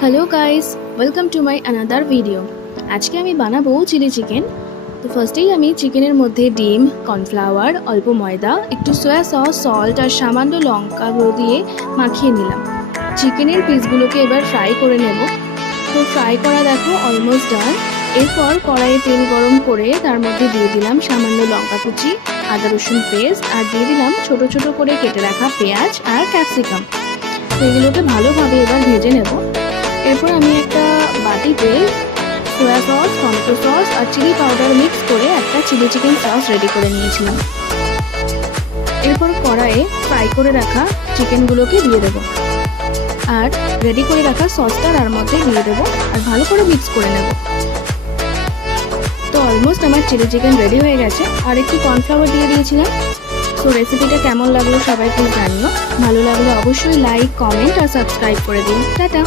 Hello guys, welcome to my another video. আজকে আমি বানাবো চিলি চিকেন। তো ফার্স্টেই আমি চিকেনের মধ্যে ডিম, কর্নফ্লাওয়ার, অল্প ময়দা, একটু সয়া সস, সল্ট আর সামান্য লঙ্কা গুঁড়ো দিয়ে মাখিয়ে নিলাম। চিকেনের পিসগুলোকে এবার ফ্রাই করে নেব। তো ফ্রাই করা দেখো অলমোস্ট ডান। এরপর কড়াইয়ে তেল গরম করে তার মধ্যে দিয়ে দিলাম সামান্য লঙ্কা কুচি, আদা রসুন পেস্ট আর দিয়ে দিলাম ছোট ছোট করে কেটে রাখা পেঁয়াজ আর ক্যাপসিকাম। তো এগুলোকে ভালোভাবে এবার ভেজে নেব। এরপর আমি একটা বাটিতে সয়া সস, টমেটো সস আর চিলি পাউডার মিক্স করে একটা চিলি চিকেন সস রেডি করে নিয়েছিলাম। এরপর কড়াইয়ে ফ্রাই করে রাখা চিকেনগুলোকে দিয়ে দেবো আর রেডি করে রাখা সসটা তার মধ্যে দিয়ে দেবো আর ভালো করে মিক্স করে নেব। তো অলমোস্ট আমার চিলি চিকেন রেডি হয়ে গেছে। আর একটু কর্নফ্লাওয়ার দিয়ে দিয়েছিলাম। তো রেসিপিটা কেমন লাগলো সবাই প্লিজ জানিও। ভালো লাগলে অবশ্যই লাইক, কমেন্ট আর সাবস্ক্রাইব করে দিন। টাটা।